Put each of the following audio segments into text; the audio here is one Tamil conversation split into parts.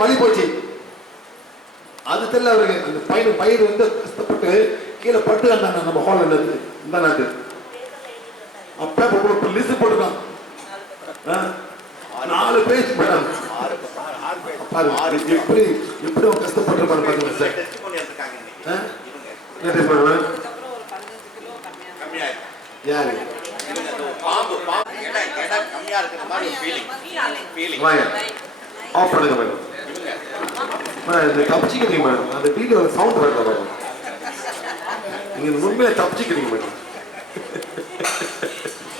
மழை போச்சு. அது தெரியல அவருக்கு. அந்த பயிர் வந்து கஷ்டப்பட்டு கீழே பட்டு வந்தாங்க நம்ம ஹாலில் இருந்து இந்த நாட்டு. அப்ப லிஸ்ட் போட்டுருக்கான் 4 பேஜ் மேடம். எப்படி எப்படி கஷ்டப்பட்டிருப்பாங்க பாருங்க சார். யாரு ஆஃப் பண்ணுங்க மேடம். இந்த தப்பிச்சுக்கிறீங்க மேடம். அந்த வீடியோ சவுண்ட் வரல மேடம். நீங்க உண்மையில தப்பிச்சுக்கிறீங்க மேடம்.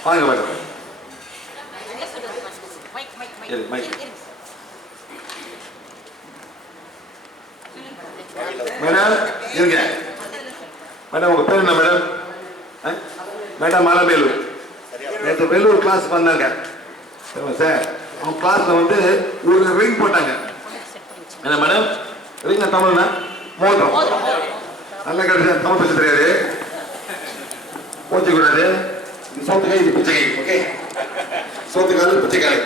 வாங்க மேடம். மேடம் இருங்க மேடம். உங்க பேர் என்ன மேடம்? மேடம் மலமேலு. நேற்று வேலூர் கிளாஸ் வந்தாங்க சார். அவங்க கிளாஸ்ல வந்து ஒரு ரிங் போட்டாங்க. என்ன மேடம் ரிங்? தமிழ்னா மோதிரம். நல்லா கிடைச்சா தமிழ் பேச தெரியாது. போச்சு கூடாது. சோத்துக்காய் இது பிச்சைக்காய். ஓகே சோத்துக்காய் பிச்சைக்காய்.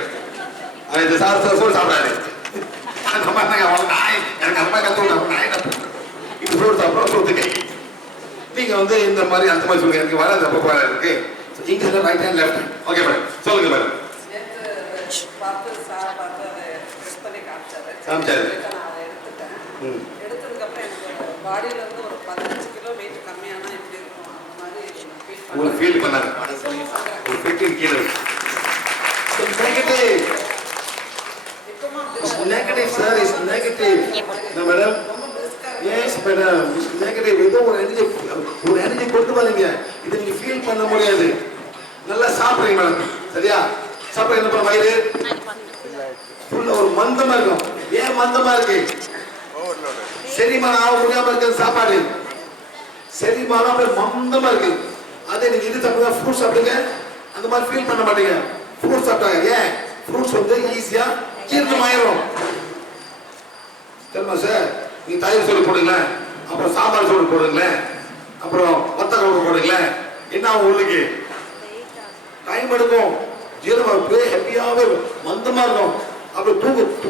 இது சோறு சாப்பிடாது. அந்த மாதிரி எனக்கு அந்த மாதிரி கற்றுக்கிட்டேன். இது சோறு சாப்பிட்றோம் சோத்துக்காய். நீங்க வந்து இந்த மாதிரி அந்த மாதிரி சொல்லுங்க. எனக்கு வராது. அப்போ வராது இருக்கு. இங்கிலீஷ்ல right hand left hand. Okay madam சொல்லுங்க மேடம். காமிச்சாரு. உங்களுக்கு ஃபீல் பண்ணாங்க. ஒரு 15 kilo negative sir. Is negative madam. Yes madam is negative. ஏதோ ஒரு எனர்ஜி கொடுத்து பாருங்க. இதை நீங்க ஃபீல் பண்ண முடியாது. நல்லா சாப்பிடுறீங்க மேடம். சரியா சாப்பிட என்ன பண்ண வயிறு ஃபுல்லா ஒரு மந்தமா இருக்கும். ஏன் மந்தமா இருக்கு? செரிமானம் ஆக முடியாம இருக்கு. சாப்பாடு செரிமானம் மந்தமா இருக்கு. அதே நீங்க இது சாப்பிடுங்க, ஃப்ரூட்ஸ் சாப்பிடுங்க, அந்த மாதிரி ஃபீல் பண்ண மாட்டீங்க. ஃப்ரூட்ஸ் சாப்பிட்டாங்க. ஏன்? ஃப்ரூட்ஸ் வந்து ஈஸியா ஜீரணம் ஆயிரும். தெரியுமா சார்? நீங்க தயிர் சோறு போடுங்களேன், அப்புறம் சாம்பார் சோறு போடுங்களேன், அப்புறம் வத்த குழம்பு போடுங்களேன், என்ன ஆகும்? உங்களுக்கு டைம் எடுக்கும். ஜீரணம் ஹெப்பியாவே மந்தமா இருக்கும். அப்புறம்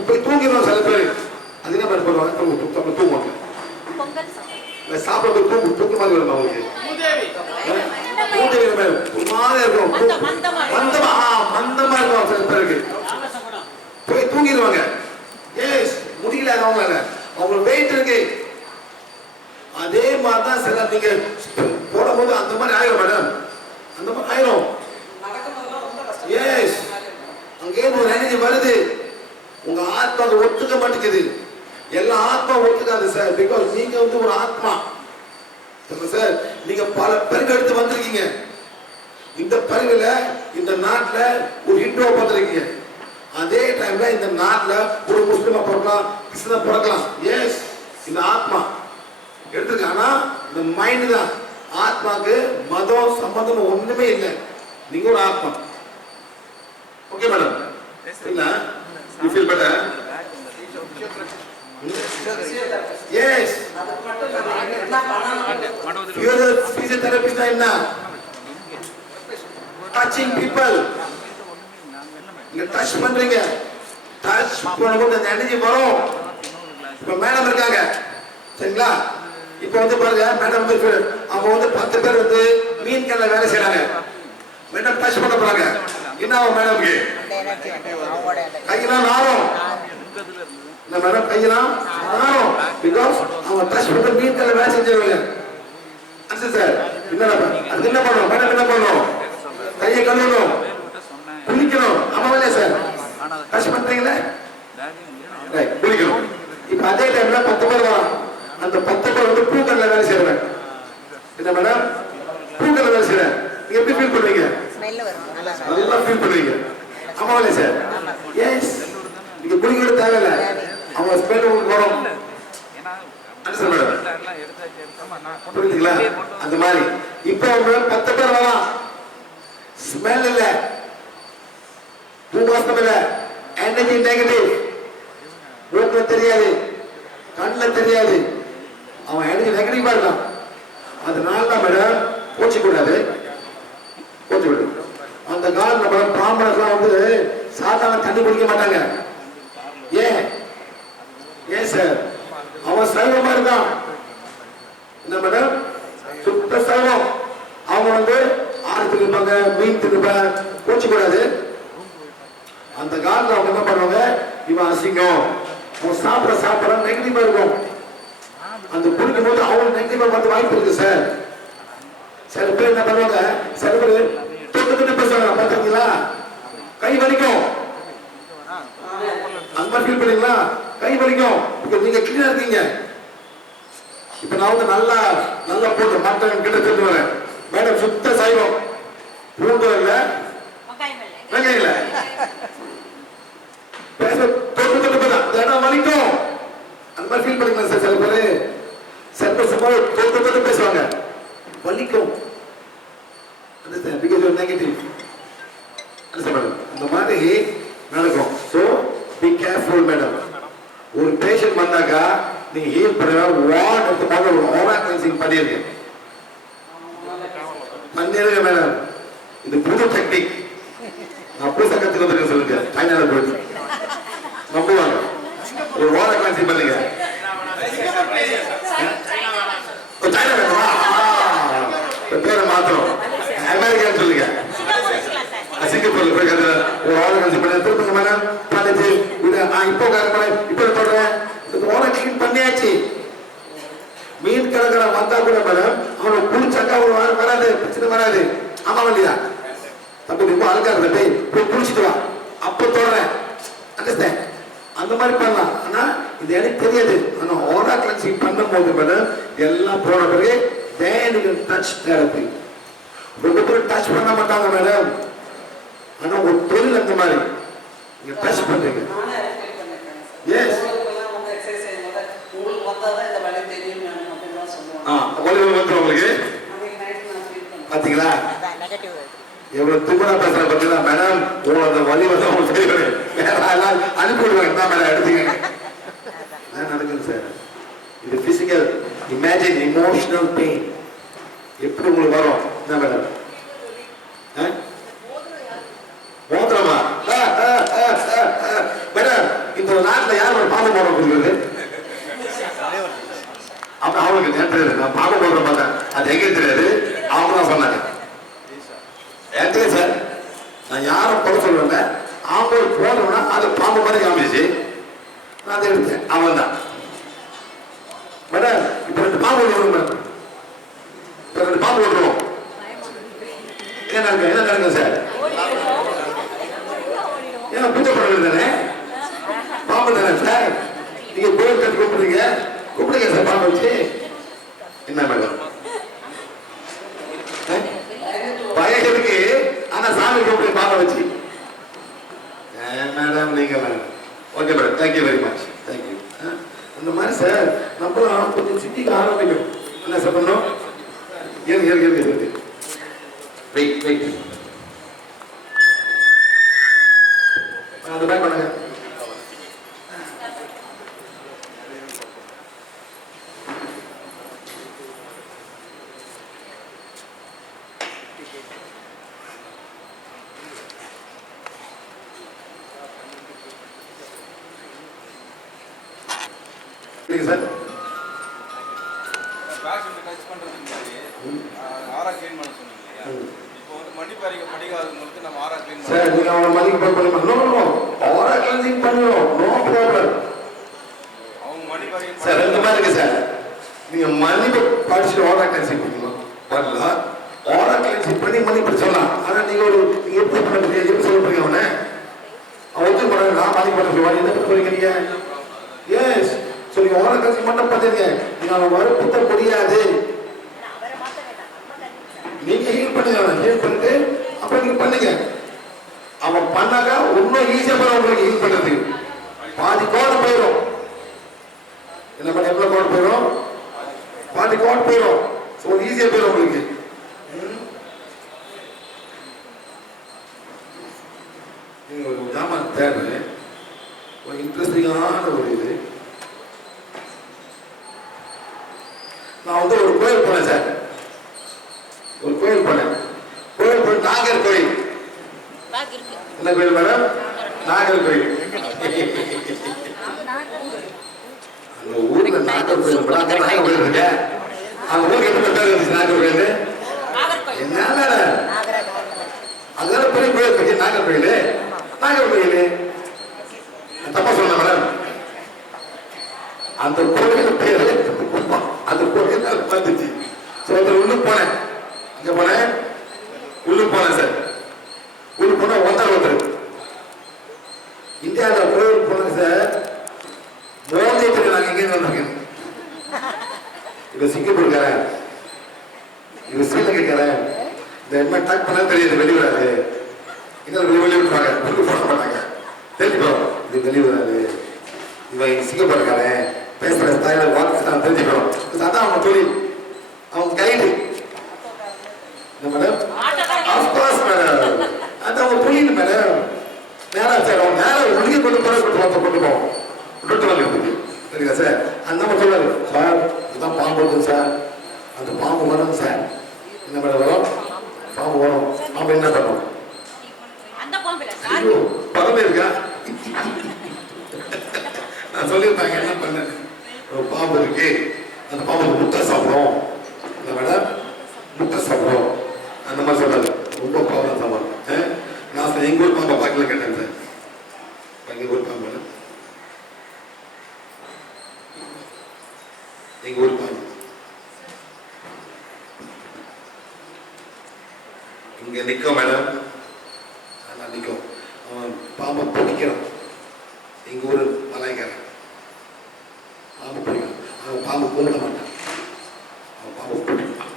போய் தூங்கிடுவோம் சில பேர். அது என்ன மாதிரி பண்ணுவாங்க? தூங்குவாங்க. சாப்பிட போய் தூக்கு மாதிரி வரும் அவங்களுக்கு. ஒரு மாதிரி இருக்கும். மந்தமா இருக்கும் சில பேருக்கு. போய் தூங்கிடுவாங்க. ஏஸ் முடியல அவங்களால. அவங்களுக்கு வெயிட் இருக்கு. அதே மாதிரிதான் சில நீங்க போடும்போது அந்த மாதிரி ஆயிரும் மேடம். அந்த மாதிரி ஆயிரும். எஸ் அங்கே ஒரு எனர்ஜி வருது. உங்க ஆத்மா ஒத்துக்க மாட்டேங்குது. எல்லா ஆத்மா ஒத்துக்காது சார். பிகாஸ் நீங்க வந்து ஒரு ஆத்மா சார். நீங்க பல பிறகு எடுத்து வந்திருக்கீங்க. இந்த பிறகுல இந்த நாட்டுல ஒரு ஹிந்துவா பார்த்திருக்கீங்க. அதே டைம்ல இந்த நாட்டுல ஒரு முஸ்லிமா பிறக்கலாம், கிறிஸ்தவ பிறக்கலாம். எஸ் இந்த ஆத்மா எடுத்துருக்கு. ஆனா இந்த மைண்ட் தான். ஆத்மாக்கு மதம் சம்பந்தம் ஒண்ணுமே இல்லை. நீங்க ஒரு ஆத்மா. Okay madam? இல்ல you feel better? Yes. You are the physiotherapist என்ன? Touching people. நீங்க டச் பண்றீங்க. டச் பண்ணும்போது அந்த எனர்ஜி வரும். இப்ப மேடம் இருக்காங்க சரிங்களா? இப்ப வந்து பாருங்க மேடம் வந்து அவங்க வந்து 10 பேர் வந்து மீன் கல்ல வேலை செய்யறாங்க. மேடம் டச் பண்ண போறாங்க. என்ன ஆகும் மேடம்க்கு? கையெல்லாம் நாரும். இந்த மேடம் கையெல்லாம் நாரும். பிகாஸ் அவங்க டச் பண்ண மீன் கல்ல வேலை செஞ்சவங்க. அது சார் அது என்ன பண்ணணும்? மேடம் என்ன பண்ணணும்? கையை கழுவணும், குளிக்கணும். ஆமாவே சார் டச் பண்றீங்களா? குளிக்கணும். இப்ப அதே டைம்ல 10 பேர் வரும். அந்த 10 பேர் வந்து பூக்கல்ல வேலை செய்யறேன். என்ன மேடம்? பூக்கல்ல வேலை செய்யறேன். நீங்க எப்படி ஃபீல் பண்ணுவீங்க? நல்லா ஃபீல் பண்ணுவீங்க. ஆமாவே சார். எஸ் நீங்க குளிக்கிறது தேவையில்ல. அவங்க ஸ்மெல் உங்களுக்கு வரும். Understand madam? புரியுதுங்களா? அந்த மாதிரி இப்ப அவங்க 10 பேர் வரலாம். ஸ்மெல் இல்ல, பூவாசம் இல்ல, எனர்ஜி நெகட்டிவ். மூக்குல தெரியாது, கண்ணுல தெரியாது. அவன் எனர்ஜி நெகட்டிவா இருக்கான். அதனால தான் மேடம் போச்சுக்கூடாது. போச்சுக்கூடாது. அந்த காலத்துல மேடம் பிராமணர்லாம் வந்து சாதாரண தண்ணி குடிக்க மாட்டாங்க. ஏன்? ஏன் சார்? அவன் சைவமா இருக்கான். என்ன மேடம்? சுத்த சைவம். அவங்க வந்து ஆறு திருப்பாங்க, மீன் திருப்பாங்க, கோச்சு கூடாது. அந்த காலத்துல அவங்க என்ன பண்ணுவாங்க, இவன் அசிங்கம், அவன் சாப்பிட நெகட்டிவா இருக்கும். அந்த குடிக்கும் போது அவங்க நெகட்டிவா பார்த்து வாய்ப்பு இருக்கு சார். சில பேர் என்ன பண்ணுவாங்க, சில பேர் தொட்டு பேசுவாங்க, பாத்தீங்களா? கை வலிக்கும். அந்த மாதிரி ஃபீல் பண்ணீங்களா? கை வலிக்கும். இப்ப நீங்க கிளீனா இருக்கீங்க. இப்ப நான் வந்து நல்லா போட்டு மட்டன் கிட்ட தெரிஞ்சு வரேன். மேடம் சுத்த சைவம், பூண்டு இல்ல, வெங்காயம் இல்ல, பேச தொட்டு பேச இடம் வலிக்கும். அந்த மாதிரி ஃபீல் பண்ணீங்களா சார்? சில பேர் சும்மா தொட்டு பேசுவாங்க, வலிக்கும். Because you negative. இந்த மாதிரி நடக்கும். So be careful madam. ஒரு பேஷண்ட் வந்தாக்கா நீங்க ஹீல் பண்ணுற வார்டு எடுத்து மாதிரி ஒரு ஓரா கிளென்சிங் பண்ணிருங்க மேடம். இது புது டெக்னிக். நான் புதுசாக கற்றுக்க வந்துருக்கேன். சொல்லுங்க, சைனால போயிட்டு நம்புவாங்க. ஒரு ஓரா கிளென்சிங் பண்ணுங்க. சைனா வேணுமா? பேரை மாத்திரம் அமெரிக்கான்னு சொல்லுங்க. சிங்கப்பூர்ல போய் ஒரு ஆர்டர் கன்சி பண்ண திருப்பங்க மேடம். பண்ணிட்டு இப்போ சொல்றேன், ஓரை கிளீன் பண்ணியாச்சு. மீன் கலக்கிற வந்தா கூட மேடம் அவனை குளிச்சாக்கா ஒரு வாரம் வராது, பிரச்சனை வராது. ஆமா இல்லையா? தப்பு ரொம்ப அழுக்காரு, போய் குளிச்சுட்டு வா, அப்போ தொடறேன். அண்டர்ஸ்டாண்ட்? அந்த மாதிரி பண்ணலாம். ஆனா இது எனக்கு தெரியாது. ஆனா ஓரா கிளென்சிங் பண்ணும் போது மேடம் எல்லாம் போன பிறகு டச் தெரப்பி. ரொம்ப பேர் டச் பண்ண மாட்டாங்க மேடம். ஆனா ஒரு தொழில் அந்த மாதிரி நீங்க டச் பண்றீங்க. எஸ், உங்களுக்கு பாத்தீங்களா எவ்வளவு துப்புரா பேசுற பாத்தீங்களா மேடம்? அந்த வலி வந்து அனுப்பிவிடுவாங்க. என்ன மேடம் எடுத்துக்கங்க. நடக்குது சார். இது பிசிக்கல். இமேஜின் இமோஷனல் பெயின் எப்படி உங்களுக்கு வரும்? என்ன மேடம்? மோதிரமா? மேடம் இந்த நாட்டில் யார் ஒரு பாம்பு போட கொடுக்குறது? அப்ப அவங்களுக்கு நேற்று நான் பாம்பு போடுற பார்த்தேன். அது எங்க தெரியாது, அவங்க தான் சொன்னாங்க. ஏன் சார், நான் யாரும் போட சொல்லுவேன். அவங்க போடுறோம்னா அது பாம்பு மாதிரி காமிச்சு நான் அதை எடுத்தேன். அவன் தான் மேடம். இப்ப 2 பாம்பு விடுவோம் மேடம். இப்ப 2 பாம்பு விடுறோம். என்ன நடக்குங்க சார்? ஏன்னா பூஜை பண்ணுறது தானே, பாம்பு தானே சார். நீங்க கோயில் கட்டி கூப்பிடுங்க சார் பாம்பு வச்சு. என்ன மேடம் பயம் இருக்கு, ஆனா சாமி கூப்பிட்டு பாம்பை வச்சு. மேடம் நீங்க madam okay madam, thank you very much, thank you. இந்த மாதிரி சார் நம்மளும் கொஞ்சம் சிட்டிக்கு ஆரம்பிக்கணும். என்ன சார் பண்ணணும்? வெயிட் அது பேக் பண்ணுங்க. சார் சார் நீங்க அவனை மதிக்க பண்ணணும். ஆரா கிளென்சிங் பண்ணணும், நோ ப்ராப்ளம். சார் 2 மாதிரி இருக்கு சார். நீங்க மன்னிப்பு படிச்சுட்டு ஆரா கிளென்சிங் பண்ணணும். பண்ணலாம், ஆரா கிளென்சிங் பண்ணி மன்னிப்பு சொல்லலாம். ஆனா நீங்க எப்படி பண்ணுறீங்க, எப்படி சொல்ல போறீங்க? அவன் ஒத்துக்க மாட்டாங்க. நான் மன்னிப்பு பண்ண சொல்லுவாங்க. என்ன சொல்றீங்க நீங்க? எஸ், சொல்லி ஆரா கிளென்சிங் மட்டும் பண்ணுங்க. நீங்க அவன் வறுப்புத்த முடியாது. நீங்க ஹீல் பண்ணுங்க, ஹீல் பண்ணிட்டு அப்புறம் நீங்க பண்ணுங்க. அவன் பண்ணாக்கா இன்னும் ஈஸியா போய் உங்களுக்கு ஹீல் பண்றது. பாதி கோடு போயிடும். என்ன பண்ண எவ்வளவு கோடு போயிடும்? பாதி கோடு போயிடும். ஈஸியா போயிடும் உங்களுக்கு. நீங்க ஒரு ஜாமான் தேவை, ஒரு இன்ட்ரெஸ்டிங்கான ஒரு இது. நான் வந்து ஒரு கோயில் போனேன் சார். ஒரு கோயில் போனேன். நாகர் கோயில். என்ன கோயில் மேடம்? நாகர் கோயில். எங்க ஊர்ல நாகர்கோயில் நாகர்கோயில் இருக்கு. அவங்க ஊருக்கு எப்படி பேர் இருந்துச்சு நாகர்கோயில்? என்ன அதனால பெரிய கோயில் இருக்கு நாகர்கோயில். நாகர்கோயில் தப்பா சொன்ன மேடம். அந்த கோயில் பேரு அந்த கோயில் வந்துச்சு. உள்ளுக்கு போனேன். இங்க போனேன், உள்ளுக்கு போனேன் சார். உள்ளுக்கு போனா ஒருத்தர் இந்தியாவில் கோயில் போனேன் சார். மோதிட்டு நாங்க எங்க வந்திருக்கேன். இவ சிங்கப்பூர்காரன், இவ ஸ்ரீலங்காரன். இந்த என்ன டாக் பண்ண தெரியுது, வெளிவராது. இன்னும் வெளியே விட்டுருவாங்க, உள்ளுக்கு போட மாட்டாங்க. தெரிஞ்சுக்கோ, இது வெளிவராது. இவன் சிங்கப்பூர்காரன் பேசுற ஸ்டைல வாக்கு தான் தெரிஞ்சுக்கணும். அதான் அவங்க தொழில், அவங்க கைடு. மேடம் ஆஃப்கோர்ஸ் மேடம், அது அவங்க தொழில் மேடம். நேரா சார் அவங்க நேரம் ஒழுங்கி கொண்டு போவோம் விட்டு வந்து சரிங்களா சார். அந்த மாதிரி சொல்லுவாரு சார், இதுதான் பாம்பு வருது சார், அந்த பாம்பு வரும் சார். என்ன மேடம் வரும்? பாம்பு வரும். பாம்பு என்ன பண்ணும்? பறவை இருக்கா? நான் சொல்லியிருப்பாங்க என்ன பண்ண. ஒரு பாம்பு இருக்கு, அந்த பாம்பு முட்டை சாப்பிடும். என்ன மேடம்? முட்டை சாப்பிடும். அந்த மாதிரி சொல்றாரு. ரொம்ப பவரா சாப்பிடும். நான் எங்க ஊர் பாம்பை பார்க்கல கேட்டேன் சார். எங்க ஊர் பாம்பு, எங்க ஊர் பாம்பு இங்க நிற்கும் மேடம். நிற்கும். அவன் பாம்பை பிடிக்கிறான். எங்க ஊர் மலைக்காரன் பாம்பு பிடிக்கும். அவன் பாம்பு கொண்டு மாட்டான், அவன் பாம்பு பிடிப்பான்.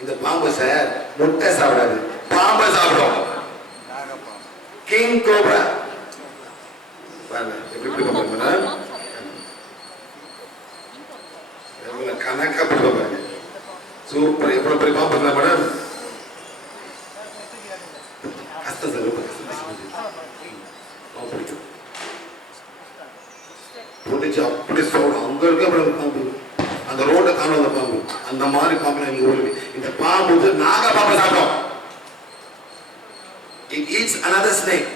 இந்த பாம்பு சார் முட்டை சாப்பிடாது, பாம்பை சாப்பிடும். கிங் கோப்ரா எப்படி கணக்கா பிடிப்பாங்க. சூப்பர். எவ்வளவு பெரிய பாம்பு இருந்தா மேடம்? கஷ்டம் சார், ரொம்ப பிடிக்கும். பிடிச்சு அப்படி சொல்லணும். அங்க இருக்க பாம்பு, அந்த ரோட்டை தாண்ட அந்த பாம்பு, அந்த மாதிரி பாம்பு எங்க ஊருக்கு. இந்த பாம்பு வந்து நாக பாம்பை சாப்பிடும். It eats another snake.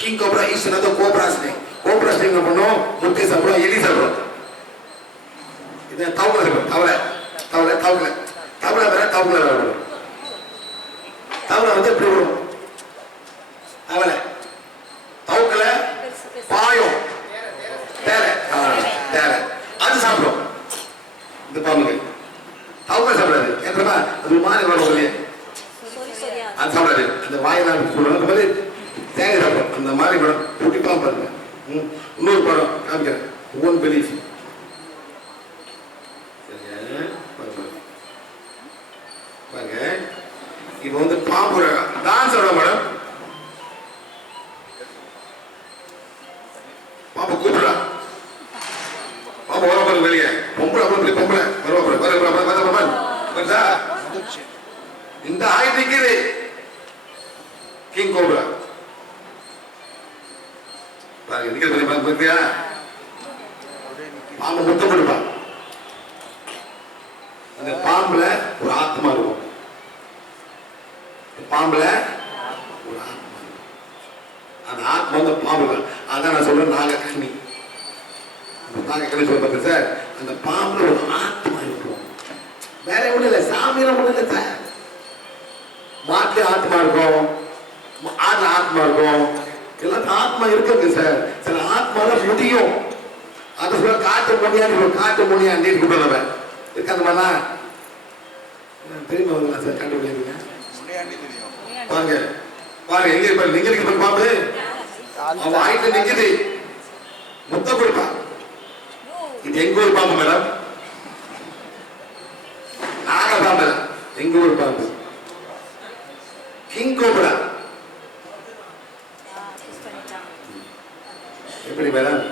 King cobra eats another cobra snake. Cobra snake என்ன பண்ணும்? முட்டை சாப்பிடும், எலி சாப்பிடும். இது தவளை இருக்கும். தவளை தவளை தவளை தவளை வேற தவளை வேற. தவளை வந்து எப்படி வரும்? தவளை தவக்கலை பாயும் தேரை தேரை அது சாப்பிடும். இந்த பாம்புக்கு தவக்கலை சாப்பிடாது. ஏற்றமா அது மாதிரி வரும் இல்லையே, அது சாப்பிடாது. அந்த வாயினால் சொல்லுவாங்க மாதிரி தேங்காய் சாப்பிடும். அந்த மாதிரி படம் குட்டி பாம்பு பாருங்க. இன்னொரு படம் காமிக்கிறேன், ஓன் பெலிஸ். பாருங்க, இப்போ வந்து பாம்பு டான்ஸ் ஆட மேடம். பாம்பு கூப்பிடா, பாம்பு வர பாருங்க வெளியே. பொம்பளை அப்புறம் பொம்பளை வருவா இந்த ஆயுத நிற்குது. கிங் கோப்ரா பாருங்க நிக்கிறது பார்த்தியா? பாம்பு முத்தம் கொடுப்பா. அந்த பாம்புல ஒரு ஆத்மா இருக்கும். பாம்புல ஒரு ஆத்மா, அந்த ஆத்மா வந்து பாம்பு. அதான் நான் சொல்றேன் நாகக்கண்ணி. நாகக்கண்ணி சொல்ல சார், அந்த பாம்புல ஒரு ஆத்மா இருக்கும். வேற ஒண்ணு இல்லை, சாமியில ஒண்ணு இல்லை சார். மாட்டுல ஆத்மா இருக்கும், ஆட்ல ஆத்மா இருக்கும், எல்லாத்தையும் ஆத்மா இருக்குங்க சார். சில ஆத்மால முடியும். அது சொல்ல காட்டு முடியாது, காட்டு முடியாது கூப்பிடுறவன் இருக்கு. அந்த மாதிரிலாம் தெரியுமா சார்? கண்டுபிடிங்க வாங்க வாங்க. எங்க இருப்பாரு? எங்க இருக்கு பாம்பு? அவன் ஆயிட்டு நிக்குது, முத்த கொடுப்பா. இது எங்க ஊர் பாம்பு மேடம், நாக பாம்பு. எங்க ஊர் பாம்பு கிங் கோப்ரா. எப்படி மேடம்?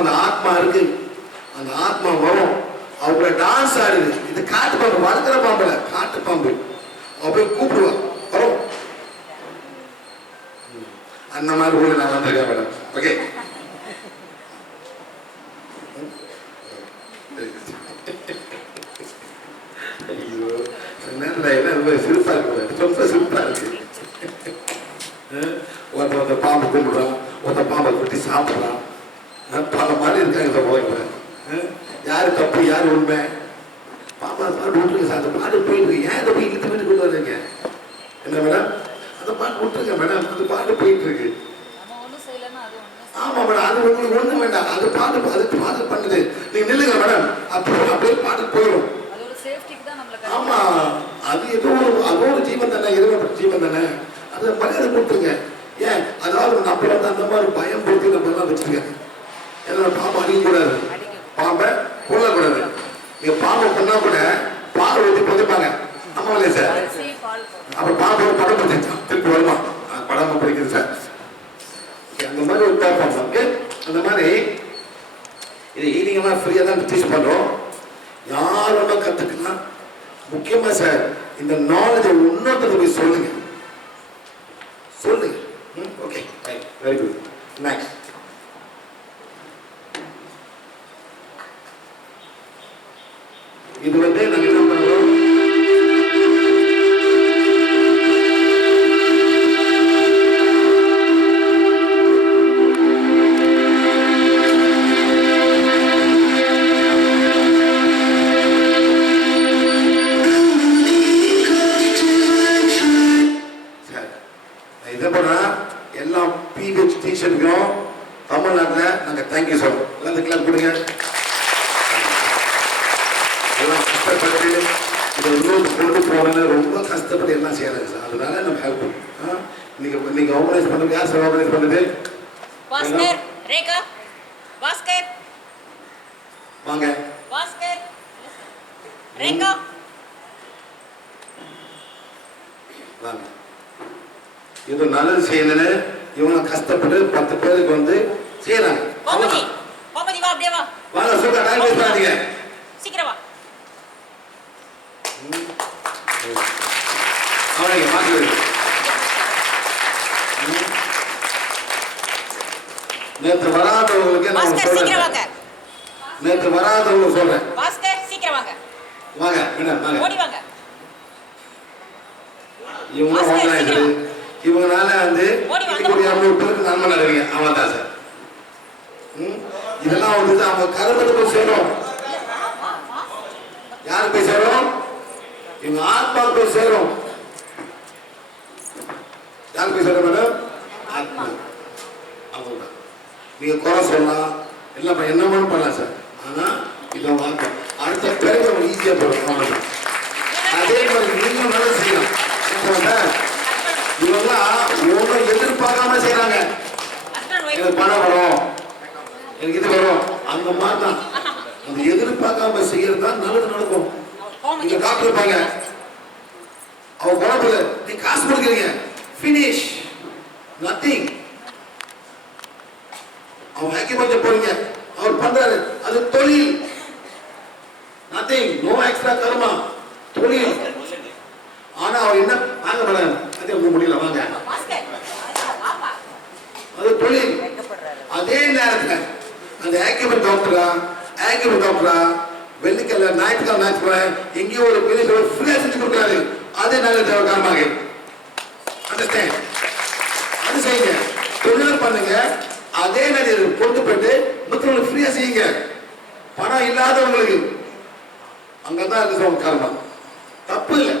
அந்த ஆத்மா இருக்கு, அந்த ஆத்மா வரும். அவங்கள டான்ஸ் ஆடுது. இது காட்டு பாம்பு, வளர்க்குற பாம்புல காட்டு பாம்பு. அவ போய் கூப்பிடுவா, வரும். அந்த மாதிரி ஊர்ல நான் வந்திருக்கேன் மேடம். ஓகே, சிரிப்பா இருக்கு, ரொம்ப சிரிப்பா இருக்கு. ஒருத்த பாம்பு கும்பிடுறான், ஒருத்த பாம்பை குட்டி சாப்பிடலாம். பல மாதிரி இருக்காங்க இந்த உலகத்துல. யாரு தப்பு யாரு உண்மை? பாப்பா பாட்டு விட்டுருங்க சார், அந்த பாட்டு போயிட்டு இருக்கு. ஏன் அதை போய் இழுத்து வீட்டு கொண்டு வரீங்க? என்ன மேடம், அந்த பாட்டு விட்டுருங்க மேடம், அந்த பாட்டு போயிட்டு இருக்கு. ஆமா மேடம், அது உங்களுக்கு ஒண்ணு வேண்டாம், அது பாட்டு அதுக்கு பாட்டு பண்ணுது. நீங்க நில்லுங்க மேடம், அப்படியே பாட்டு போயிடும். ஆமா, அது ஏதோ அதோ ஒரு ஜீவன் தானே, இறைவன் ஜீவன் தானே, அதை மரியாதை கொடுத்துருங்க. ஏன் அதாவது நம்ம வந்து அந்த மாதிரி பயம் கொடுத்து நம்ம எல்லாம் வச்சுருங்க. ஏன்னா பாம்பை அடிக்கக்கூடாது, பாம்பை கொல்லக்கூடாது. நீங்க பாம்பை பண்ணா கூட பால் ஊற்றி புதைப்பாங்க. ஆமா இல்லையா சார்? அப்புறம் பாம்பு படம் பிடிச்சான் திருப்பி வருமா, படம் பிடிக்குது சார். அந்த மாதிரி ஒரு பார்ப்பாங்க. அந்த மாதிரி இது ஈவினிங்லாம் ஃப்ரீயாக தான் டீச் பண்ணுறோம். யாரோட கற்றுக்கலாம். முக்கியமாக சார், இந்த நாலேஜை இன்னொருத்தருக்கு போய் சொல்லுங்க. சொல்லுங்க. Okay, very good. நெக்ஸ்ட், இது வந்து நாங்கள் என்ன பண்ணுறோம், எல்லாம் பிஹெச் டீச்சருக்கும் தமிழ்நாட்டில் நாங்கள் தேங்க்யூ சொல்றோம். எல்லாம் இந்த கிளாஸ் கொடுங்க. எல்லாம் கஷ்டப்பட்டு இதை இன்னொரு கொண்டு போகணுன்னு ரொம்ப கஷ்டப்பட்டு எல்லாம் செய்யறாங்க சார். அதனால நம்ம ஹெல்ப் பண்ணுவோம். இன்னைக்கு ஆர்கனைஸ் பண்ணுறது யார் சார் ஆர்கனைஸ் பண்ணுறது? பாஸ்கர், ரேகா, பாஸ்கர் வாங்க, பாஸ்கர், ரேகா வாங்க. இது நல்லது செய்யணும்னு இவங்க கஷ்டப்பட்டு 10 பேருக்கு வந்து செய்யறாங்க. கோமதி, கோமதி வா, அப்படியே வா. வாங்க, சுகா டைம் வேஸ்ட் பண்ணாதீங்க, சீக்கிரம் வா. அவனைங்க மாத்தி. நேற்று வராதவங்களுக்கு நான் சொல்றேன். நேற்று வராதவங்களுக்கு சொல்றேன். பாஸ்கர் சீக்கிரம் வாங்க. வாங்க மேடம், வாங்க. ஓடி வாங்க. இவங்க ஆர்கனைசர், இவங்கனால வந்து இன்னைக்கு 200 பேருக்கு நன்மை நடவீங்க. அவ்வளவுதான் சார். இதெல்லாம் வந்து அவங்க கருமத்தை போய் சேரும். யாரு போய் சேரும்? இவங்க ஆத்மா போய் சேரும். யாரு போய் சேரும் மேடம்? ஆத்மா. அவ்வளவுதான். நீங்க குறை சொல்லலாம், எல்லாம் என்ன பண்ணலாம் சார். ஆனா இதை வாங்க அடுத்த பிறகு அவங்க ஈஸியா போடும். அவ்வளவுதான். அதே மாதிரி நீங்களும் நல்லா செய்யலாம். இவங்கெல்லாம் ஒன்றும் எதிர்பார்க்காம செய்யறாங்க. எனக்கு பணம் வரும், எனக்கு இது வரும், அந்த மாதிரி தான். அந்த எதிர்பார்க்காம செய்யறது தான் நல்லது நடக்கும். நீங்க டாக்டர் இருப்பாங்க, அவங்க குழப்பல, நீ காசு கொடுக்குறீங்க, பினிஷ் நத்திங். அவங்க ஆக்கிபஞ்சர் போறீங்க, அவர் பண்றாரு, அது தொழில். நத்திங், நோ எக்ஸ்ட்ரா கர்மா, தொழில். ஆனா அவர் என்ன வாங்க மேடம், அதே ஒண்ணு முடியல, வாங்க, அது தொழில். அதே நேரத்துல அந்த ஆக்கிபர் டாக்டரா வெள்ளிக்கிழமை ஞாயிற்றுக்கிழமை எங்கேயோ ஒரு பெரிய ஃப்ரீயா செஞ்சு கொடுக்குறாரு. அதே நல்ல காரணமாக அண்டர்ஸ்டாண்ட், அது செய்யுங்க, தொழில் பண்ணுங்க. அதே நேரம் கொண்டு போயிட்டு மற்றவங்களுக்கு ஃப்ரீயா செய்யுங்க. பணம் இல்லாதவங்களுக்கு அங்கதான் இருக்கு காரணம். தப்பு இல்லை,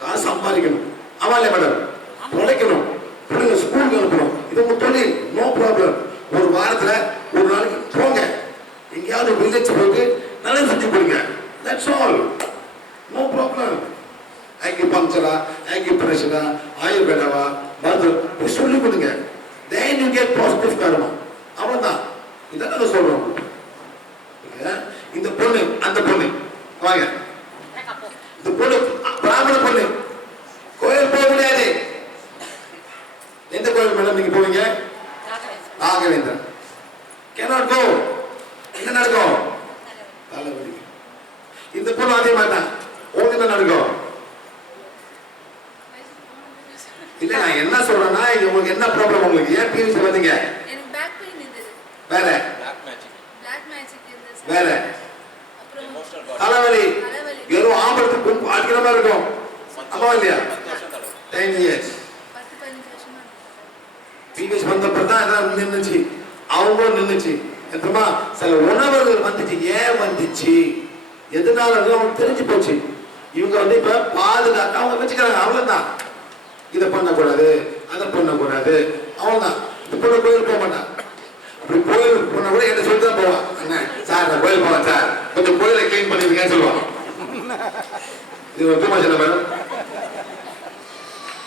காசு சம்பாதிக்கணும். ஆமா இல்லையா மேடம்? உழைக்கணும், பிள்ளைங்க ஸ்கூலுக்கு அனுப்பணும், இது உங்க தொழில், நோ ப்ராப்ளம். ஒரு வாரத்துல ஒரு நாளைக்கு போங்க, எங்கேயாவது வில்லேஜ் போயிட்டு நல்லது செஞ்சு கொடுங்க. That's all, no problem. ஆக்கிபஞ்சரா, ஆக்கிப்ரெஷரா, ஆயுர்வேதாவா, மருத்துவம் சொல்லி கொடுங்க. then you get positive karma. அவ்வளவுதான். இதான் நான் சொல்றோம். இந்த பொண்ணு அந்த பொண்ணு வாங்க, இந்த பொண்ணு பிராமண பொண்ணு, கோயில் போக முடியாது. எந்த கோயில் மேடம் நீங்க போவீங்க? ராகவேந்திரன். cannot go. என்ன நடக்கும்? தலைவலி. இந்த பொண்ணு அதே மாதிரி தான். உங்களுக்கு என்ன நடக்கும்? இல்ல நான் என்ன சொல்றேன்னா, உங்களுக்கு என்ன ப்ராப்ளம்? உங்களுக்கு ஏன் பீரியட்ஸ் வந்தீங்க? எனக்கு பேக் பெயின் இருந்தது. வேற பிளாக் மேஜிக் இருந்தது. வேற அப்புறம் தலைவலி. வெறும் ஆம்பளத்துக்கு பொண்ணு அடிக்கிற மாதிரி இருக்கும். அம்மா இல்லையா? 10 years 10-15 வருஷமா பீரியட்ஸ் வந்தப்ப தான் எல்லாம் நின்னுச்சு, அவங்க நின்னுச்சு. தெரியுமா? சில உணவுகள் வந்துச்சு, ஏன் வந்துச்சு, எதனால அவங்களுக்கு தெரிஞ்சு போச்சு. இவங்க வந்து இப்ப பாதுகாக்க அவங்க வச்சுக்கிறாங்க, அவ்வளவுதான். இதை பண்ணக்கூடாது, அதை பண்ணக்கூடாது, அவ்வளவுதான். இப்ப கோயில் போக மாட்டான். அப்படி கோயிலுக்கு போனா கூட என்ன சொல்லி தான் போவான். அண்ணன் சார் நான் கோயில் போவேன் சார், கொஞ்சம் கோயிலை கிளீன் பண்ணிருக்கேன்னு சொல்லுவான். இது ஒரு டூமா செல்ல மேடம்,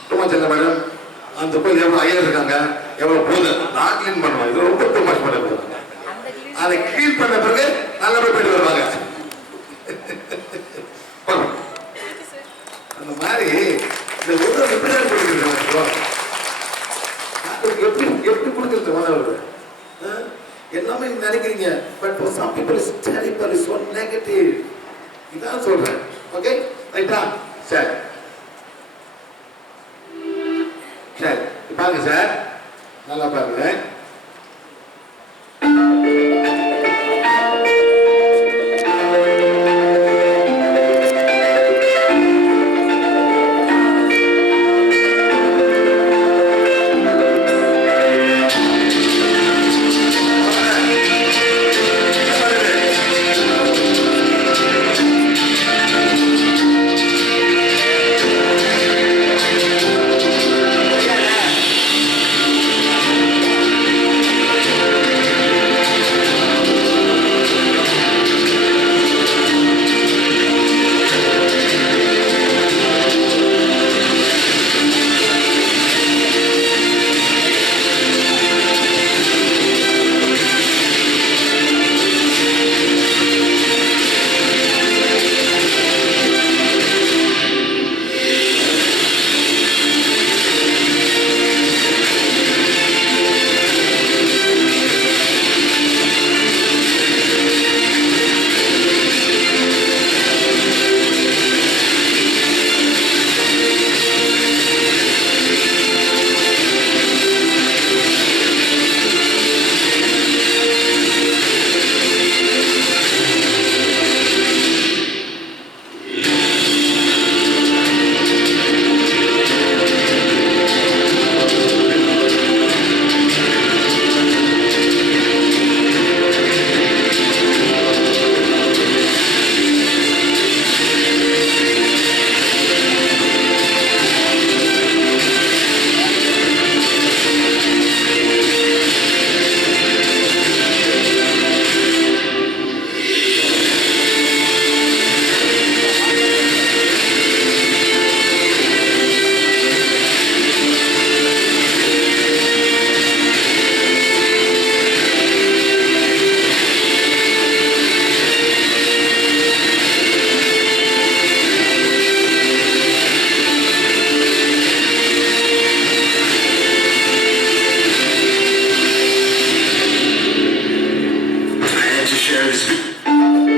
டூமா செல்ல மேடம். அந்த கோயில் எவ்வளவு ஐயா இருக்காங்க, எவ்வளவு போகுது, நான் கிளீன் பண்ணுவேன். இது ரொம்ப டூமா பண்ண போதும். அதை கிளீன் பண்ண பிறகு நல்லபடியா போயிட்டு வருவாங்க. அந்த மாதிரி இந்த உணவு எப்படிதான் கொடுக்குறது, எப்படி எப்படி கொடுக்குறது உணவு எல்லாமே நினைக்கிறீங்க. But for some people it's terrible, it's so negative. இதான் சொல்றேன். ஓகே ரைட்டா? சரி சரி பாருங்க சார், நல்லா பாருங்க.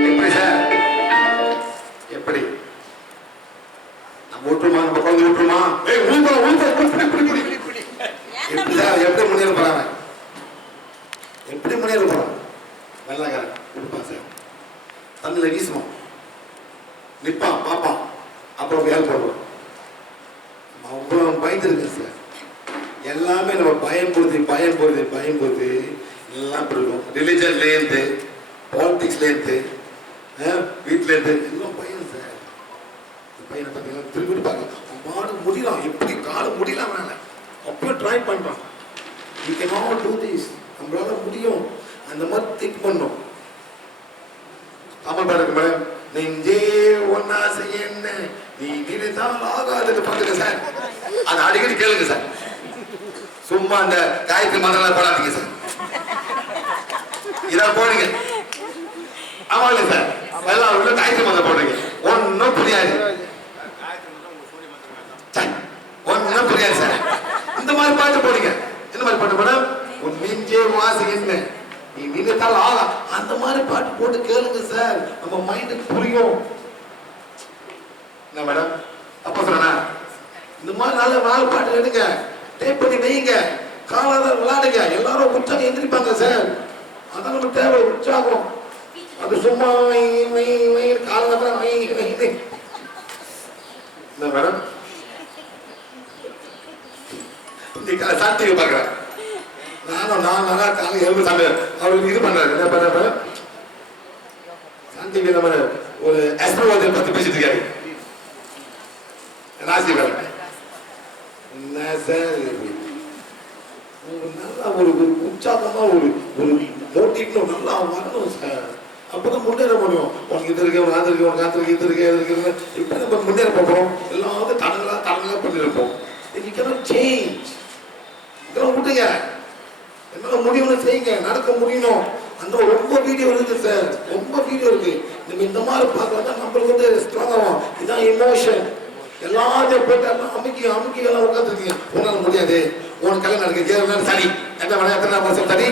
எப்படி சார், எப்படி நம்ம விட்டுருமா, நம்ம குழந்தை விட்டுருமா, எப்படி சார், எப்படி முன்னேற போறாங்க, எப்படி முன்னேற போறாங்க, நல்லா கொடுப்பான் சார், தண்ணில வீசுவான், நிப்பான் பாப்பான், அப்புறம் வேலை போடுவோம். அவ்வளவு பயந்துருக்கு சார். எல்லாமே நம்ம பயன்படுத்தி எல்லாம் இருக்கும். ரிலிஜன்லேருந்து பாலிடிக்ஸ்லேருந்து வீட்டிலேருந்து எல்லாம் பையன் சார். பையனை பார்த்தீங்கன்னா திரும்பி பார்க்க மாடு முடியலாம், எப்படி கால முடியலாம், அவனால அப்பயும் ட்ரை பண்றான். You can all do this, நம்மளால முடியும். அந்த மாதிரி திங்க் பண்ணோம். தமிழ் பாருங்க மேடம், நெஞ்சே ஒன்னா செய்ய என்ன நீ நினைத்தால் ஆகாதுன்னு பாத்துக்க சார். அதை அடிக்கடி கேளுங்க சார். சும்மா அந்த காயத்ரி மந்திரம் போடாதீங்க சார். இதான் போடுங்க. ஆமா இல்ல சார், எல்லாம் உள்ள காயத்ரி மந்திரம் போடுறீங்க, ஒன்னும் புரியாது, ஒன்னும் புரியாது சார். இந்த மாதிரி பாட்டு போடுங்க. என்ன மாதிரி பாட்டு மேடம்? உன் நெஞ்சே வாசி என்ன நீ நினைத்தால் ஆகா, அந்த மாதிரி பாட்டு போட்டு கேளுங்க சார். நம்ம மைண்டுக்கு புரியும். என்ன மேடம் அப்ப சொன்னா இந்த மாதிரி நல்ல நாலு பாட்டு எடுங்க, டேப் பண்ணி வைங்க, காலாத விளையாடுங்க, எல்லாரும் உற்சாகம் எந்திரிப்பாங்க சார். அதான் நமக்கு தேவை உற்சாகம். அது சும்மா காலங்கத்தான் என்ன மேடம் இன்னைக்கு சாத்திய பாக்குறேன். நான் நல்லா காலையில் எழுந்து சாப்பிட்டு அவருக்கு இது பண்றாரு என்ன பண்றாரு சாந்தி நம்ம ஒரு அஸ்ட்ரோலஜி பத்தி பேசிட்டு இருக்காரு ராசிவர் என்ன சார் நல்லா ஒரு உற்சாகமா ஒரு மோட்டிவ்னு நல்லா வரணும் சார் அப்பதான் முன்னேற முடியும் உனக்கு இது இருக்கு உனக்கு அது இருக்கு உனக்கு அது இருக்கு இது இருக்கு இது இருக்குன்னு இப்ப நம்ம முன்னேற போறோம் எல்லாத்தையும் தடங்களா பண்ணிருப்போம் சேஞ்ச் இதெல்லாம் விட்டுங்க என்னால முடியும்னு செய்யுங்க நடக்க முடியணும் அந்த ரொம்ப வீடியோ இருக்கு சார் ரொம்ப வீடியோ இருக்கு நம்ம இந்த மாதிரி பார்க்கலாம் நம்மளுக்கு வந்து ஸ்ட்ராங் ஆகும் இதான் இமோஷன் எல்லாத்தையும் போட்டு அமுக்கி எல்லாம் உட்காந்துருக்கீங்க உன்னால முடியாது உனக்கு கல்யாணம் நடக்கு 7 நாள் சரி எத்தனை மணி எத்தனை வருஷம் சரி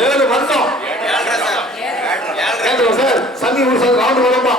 7 வருஷம் சார் சனி ஒரு சார் ரவுண்ட் வருமா